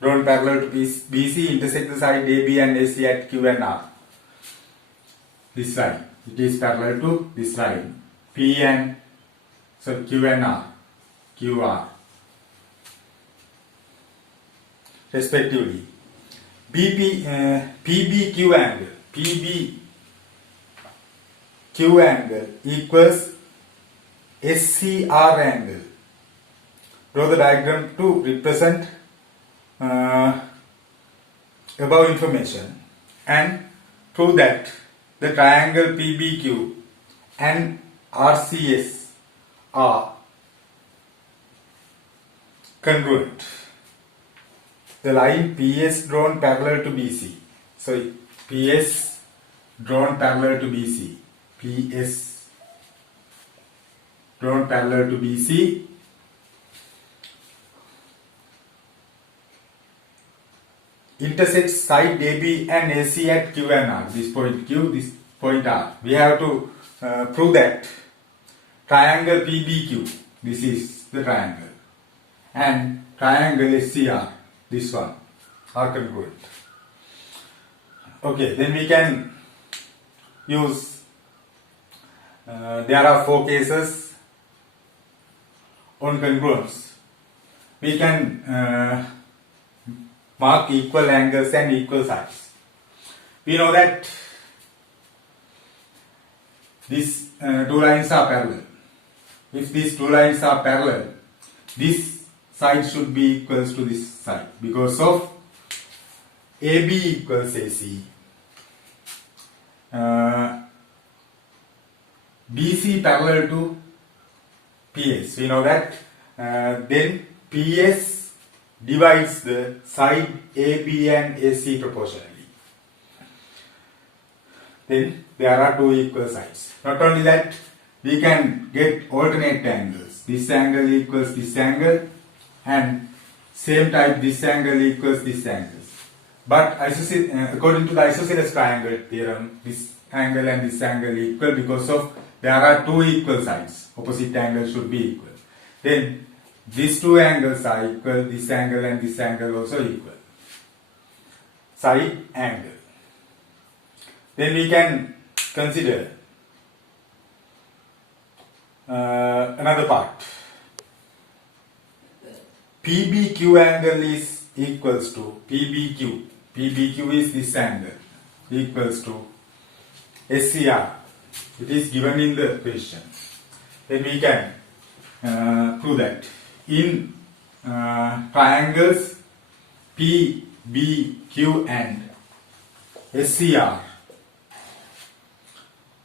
Drawn parallel to BC intersect the side AB and AC at Q and R. This line. It is parallel to this line. Q and R. QR. Respectively. PBQ angle. PBQ angle equals SCR angle. Draw the diagram to represent above information and prove that the triangle PBQ and RCS are congruent. The line PS drawn parallel to BC. So PS drawn parallel to BC. PS drawn parallel to BC intersects side AB and AC at Q and R. This point Q, this point R. We have to prove that triangle PBQ, this is the triangle, and triangle SCR, this one, are congruent. Okay, then we can use, there are 4 cases on congruence. We can mark equal angles and equal sides. We know that these 2 lines are parallel. If these 2 lines are parallel, this side should be equals to this side because of AB equals AC. BC parallel to PS. We know that then PS divides the side AB and AC proportionally. Then there are 2 equal sides. Not only that, we can get alternate angles. This angle equals this angle, and same type this angle equals this angle. But according to the isosceles triangle theorem, this angle and this angle equal because of there are 2 equal sides. Opposite angles should be equal. Then these 2 angles are equal. This angle and this angle also equal. Side angle. Then we can consider another part. PBQ angle is equals to PBQ. PBQ is this angle equals to SCR. It is given in the question. Then we can prove that in triangles PBQ and SCR,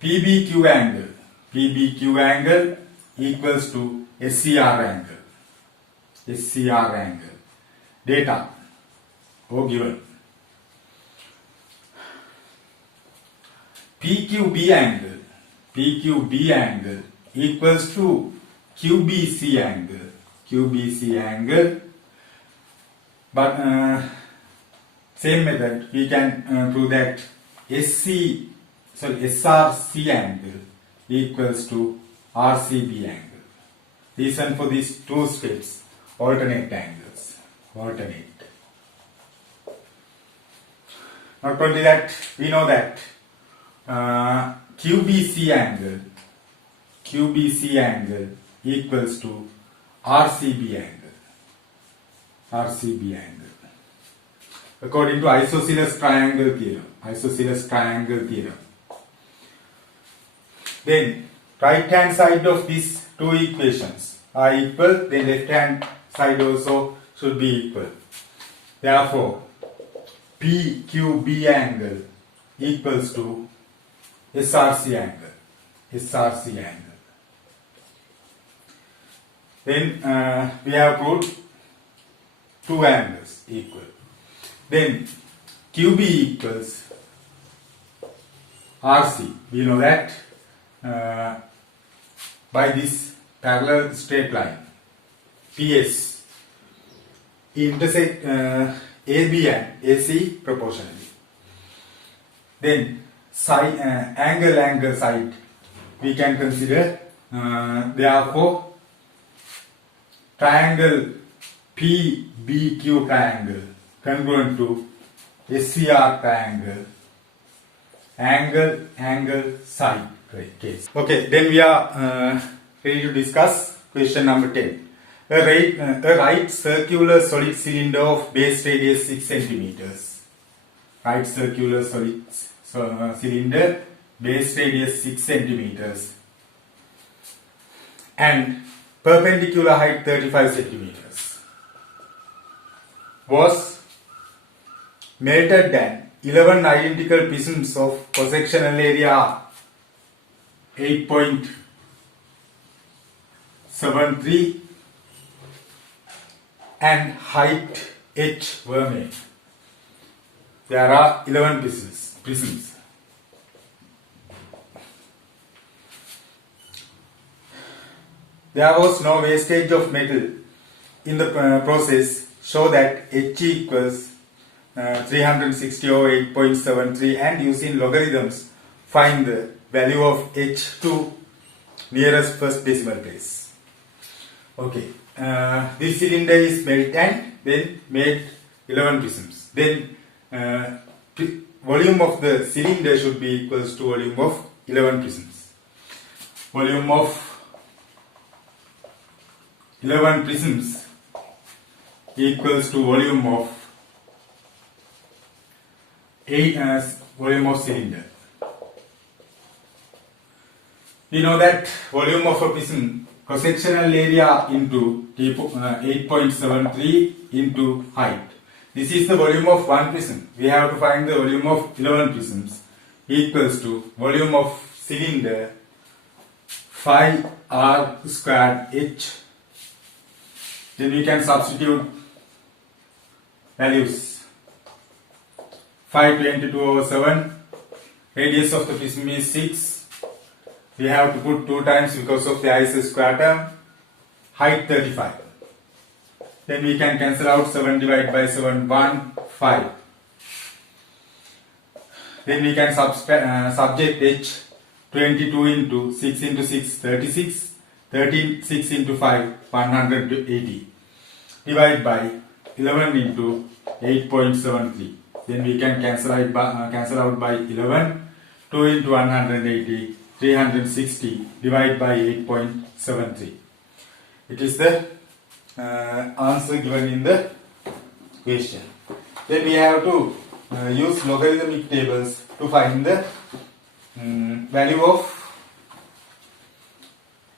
PBQ angle equals to SCR angle. SCR angle. Data or given. PQB angle equals to QBC angle. But same method we can prove that SRC angle equals to RCB angle. Reason for these 2 steps, alternate angles. Alternate. Not only that, we know that QBC angle equals to RCB angle. According to isosceles triangle theorem. Then right hand side of these 2 equations are equal, then left hand side also should be equal. Therefore, PQB angle equals to SRC angle. Then we have proved 2 angles equal. Then QB equals RC. We know that by this parallel straight line PS intersect AB and AC proportionally. Then side angle side we can consider, therefore triangle PBQ triangle congruent to SCR triangle, angle side case. Okay, then we are ready to discuss question number 10. A right circular solid cylinder of base radius 6 centimeters. Right circular solid cylinder, base radius 6 centimeters, and perpendicular height 35 centimeters, was melted and 11 identical pieces of cross-sectional area 8.73 and height h were made. There are 11 prisms. There was no wastage of metal in the process. Show that h equals 360 over 8.73 and using logarithms find the value of h2 nearest first decimal place. Okay, this cylinder is melt and then made 11 prisms. Then volume of the cylinder should be equals to volume of 11 prisms. Volume of 11 prisms equals to volume of volume of cylinder. We know that volume of a prism cross-sectional area into 8.73 into height. This is the volume of one prism. We have to find the volume of 11 prisms equals to volume of cylinder 5r squared h. Then we can substitute values. 522/7. Radius of the prism is 6. We have to put 2 times because of the i's square term. Height 35. Then we can cancel out 7 divided by 7, 1, 5. Then we can subject h. 22 into 6 into 6, 36. 36 into 5, 180. Divide by 11 into 8.73. Then we can cancel out by 11. 2 into 180, 360. Divide by 8.73. It is the answer given in the question. Then we have to use logarithmic tables to find the value of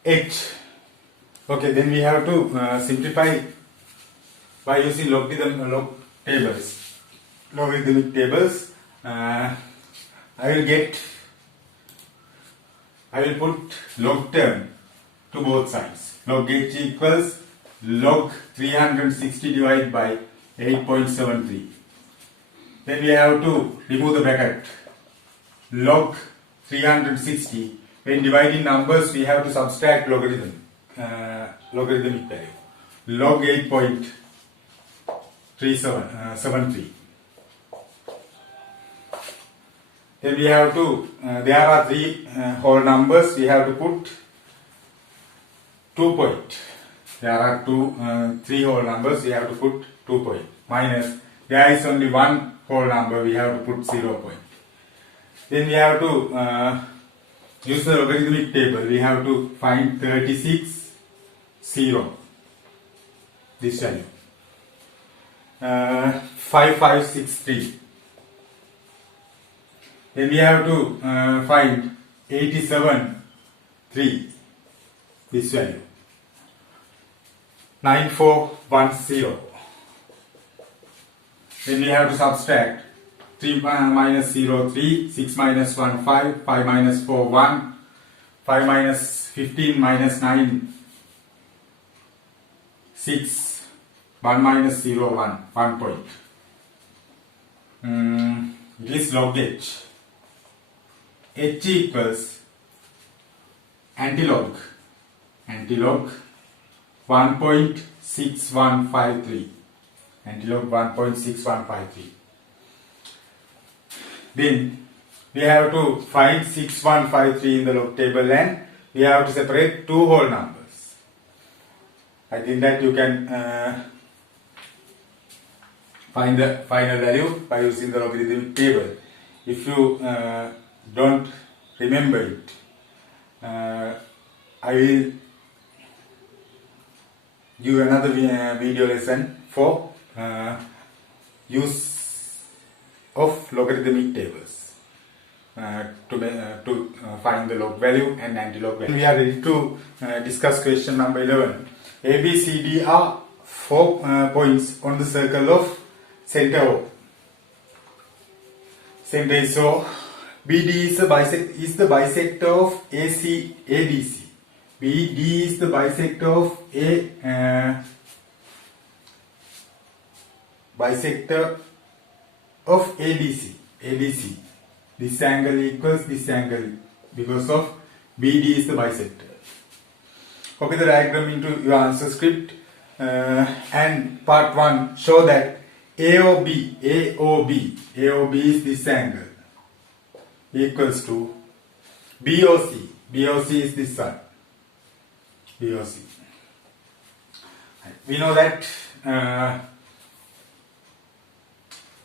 h. Okay, then we have to simplify by using logarithmic tables. I will put log term to both sides. Log h equals log 360 divided by 8.73. Then we have to remove the bracket. Log 360. When dividing numbers, we have to subtract logarithmic value. Log 8.373. Then we have to, there are 3 whole numbers, we have to put 2 point. There are 3 whole numbers, we have to put 2 point. Minus, there is only 1 whole number, we have to put 0 point. Then we have to use the logarithmic table, we have to find 36, 0. This value. 5563. Then we have to find 87, 3. This value. 9410. Then we have to subtract 3 minus 0, 3, 6 minus 1, 5, 5 minus 4, 1, 5 minus 15 minus 9, 6, 1 minus 0, 1 point. It is log h. H equals antilog 1.6153. Antilog 1.6153. Then we have to find 6153 in the log table and we have to separate 2 whole numbers. I think that you can find the final value by using the logarithmic table. If you don't remember it, I will give another video lesson for use of logarithmic tables to find the log value and antilog value. We are ready to discuss question number 11. A, B, C, D are 4 points on the circle of center O. Center is O. BD is the bisector of AC, ADC. BD is the bisector of ADC. ADC. This angle equals this angle because of BD is the bisector. Copy the diagram into your answer script and part 1 show that AOB is this angle equals to BOC is this one. BOC. We know that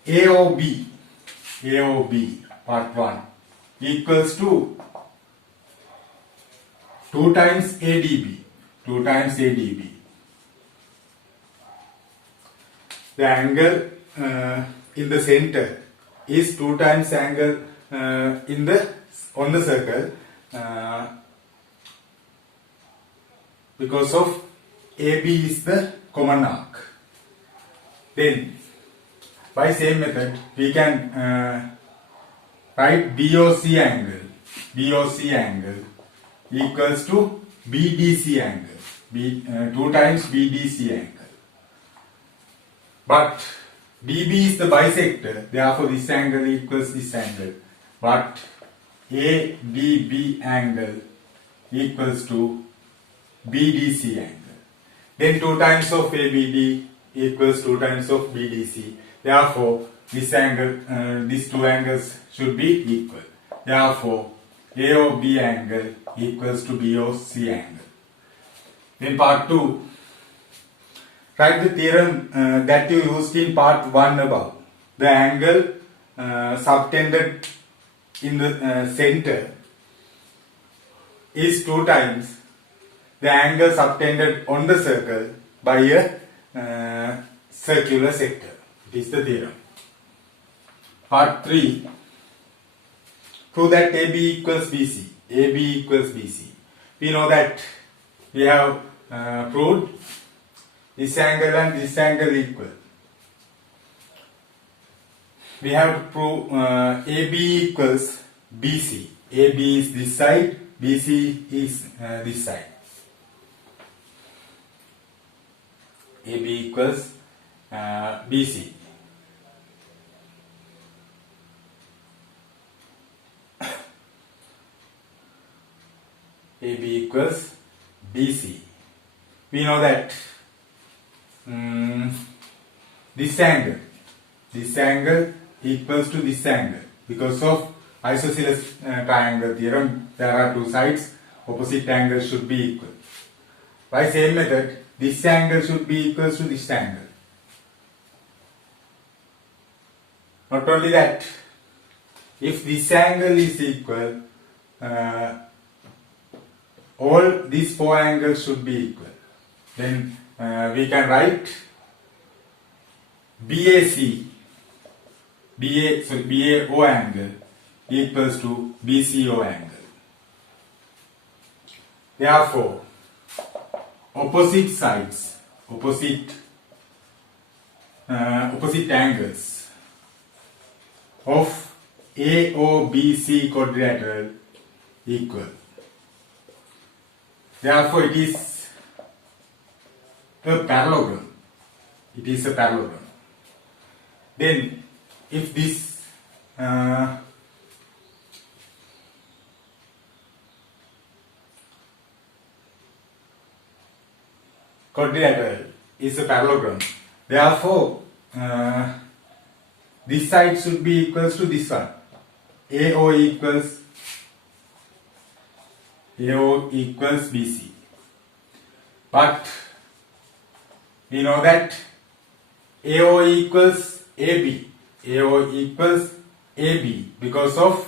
AOB part 1 equals to 2 times ADB. The angle in the center is 2 times angle on the circle because of AB is the common arc. Then by same method we can write BOC angle equals to BDC angle, 2 times BDC angle. But DB is the bisector, therefore this angle equals this angle. But ADB angle equals to BDC angle. Then 2 times of ABD equals 2 times of BDC. Therefore, this angle, these two angles should be equal. Therefore, AOB angle equals to BOC angle. Then part 2. Write the theorem that you used in part 1 above. The angle subtended in the center is 2 times the angle subtended on the circle by a circular sector. It is the theorem. Part 3. Prove that AB equals BC. We know that we have proved this angle and this angle equal. We have to prove AB equals BC. AB is this side, BC is this side. AB equals BC. AB equals BC. We know that this angle equals to this angle. Because of isosceles triangle theorem, there are 2 sides, opposite angles should be equal. By same method, this angle should be equal to this angle. Not only that, if this angle is equal, all these 4 angles should be equal. Then we can write BAO angle equals to BCO angle. Therefore, opposite sides, opposite angles of AOBC quadrilateral equal. Therefore, it is a parallelogram. Then, if this quadrilateral is a parallelogram, therefore this side should be equals to this one. AO equals BC. But we know that AO equals AB. Because of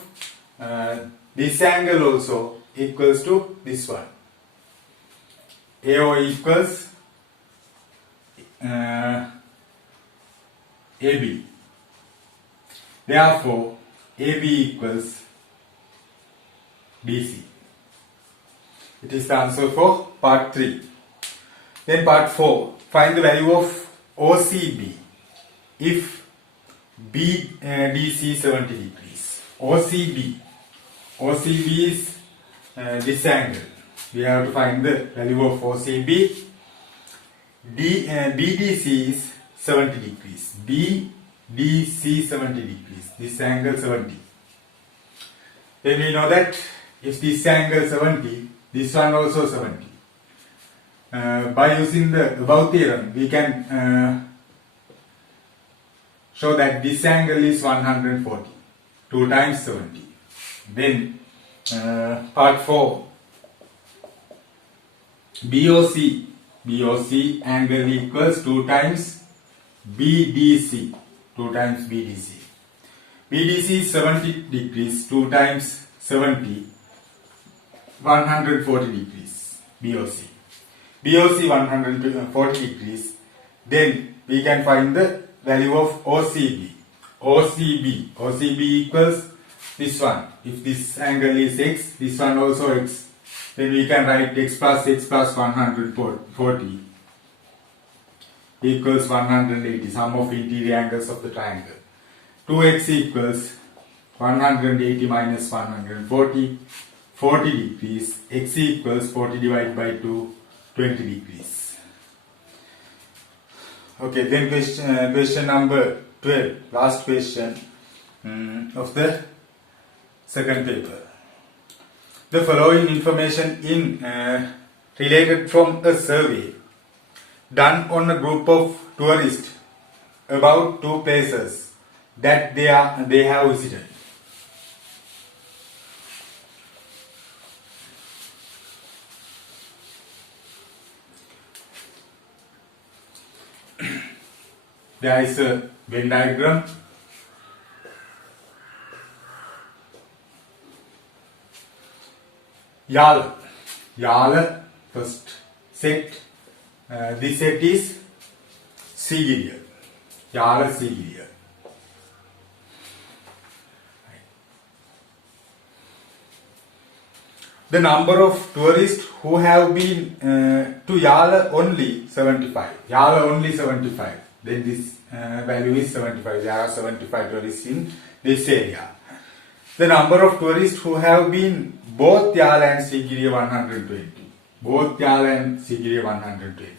this angle also equals to this one. AO equals AB. Therefore, AB equals BC. It is the answer for part 3. Then part 4. Find the value of OCB if BDC 70 degrees. OCB is this angle. We have to find the value of OCB. BDC is 70 degrees. BDC 70 degrees. This angle 70. Then we know that if this angle 70, this one also 70. By using the above theorem, we can show that this angle is 140. 2 times 70. Then part 4. BOC angle equals 2 times BDC. 2 times BDC. BDC is 70 degrees. 2 times 70. 140 degrees. BOC. BOC 140 degrees. Then we can find the value of OCB. OCB equals this one. If this angle is x, this one also x. Then we can write x plus 140 equals 180. Sum of interior angles of the triangle. 2x equals 180 minus 140. 40 degrees. X equals 40 divided by 2, 20 degrees. Okay, then question number 12, last question of the second paper. The following information in related from a survey done on a group of tourists about 2 places that they have visited. There is a Venn diagram. Yala first set. This set is Sigiriya. Yala Sigiriya. The number of tourists who have been to Yala only 75. Yala only 75. Then this value is 75. There are 75 tourists in this area. The number of tourists who have been both Yala and Sigiriya 120. Both Yala and Sigiriya 120.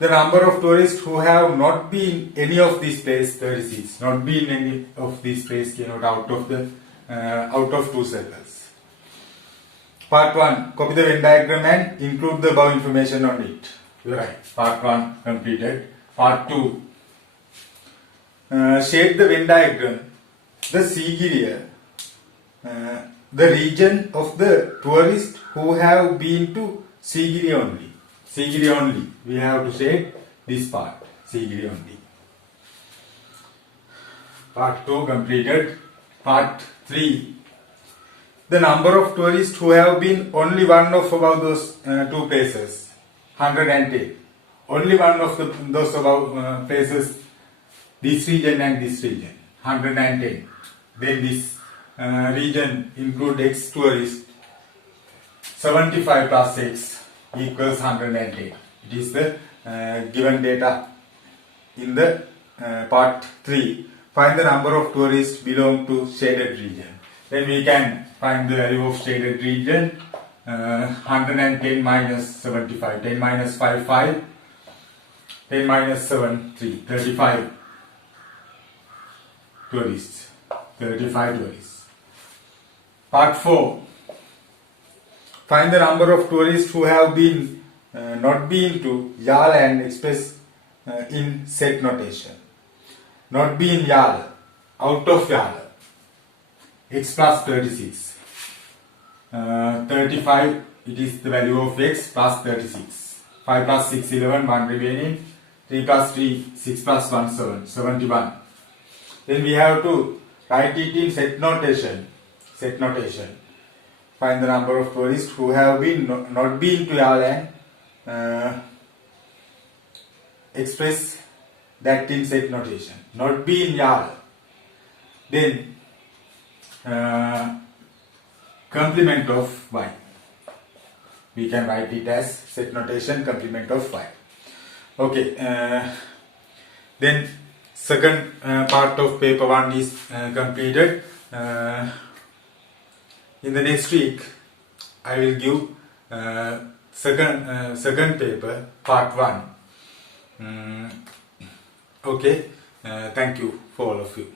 The number of tourists who have not been any of these places 36. Not been any of these places came out of 2 circles. Part 1. Copy the Venn diagram and include the above information on it. You're right. Part 1 completed. Part 2. Shade the Venn diagram. The Sigiriya. The region of the tourists who have been to Sigiriya only. Sigiriya only. We have to shade this part. Sigiriya only. Part 2 completed. Part 3. The number of tourists who have been only one of about those 2 places. 110. Only one of those about places. This region and this region. 110. Then this region include x tourists. 75 plus x equals 110. It is the given data in the part 3. Find the number of tourists belong to shaded region. Then we can find the value of shaded region. 110 minus 75. 10 minus 5, 5. 10 minus 7, 3. 35 tourists. 35 tourists. Part 4. Find the number of tourists who have been not been to Yala and express in set notation. Not been Yala. Out of Yala. X plus 36. 35, it is the value of x plus 36. 5 plus 6, 11, 1 remaining. 3 plus 3, 6 plus 1, 7. 71. Then we have to write it in set notation. Set notation. Find the number of tourists who have been not been to Yala and express that in set notation. Not been Yala. Then complement of y. We can write it as set notation complement of y. Okay. Then second part of paper 1 is completed. In the next week, I will give second paper part 1. Okay. Thank you for all of you.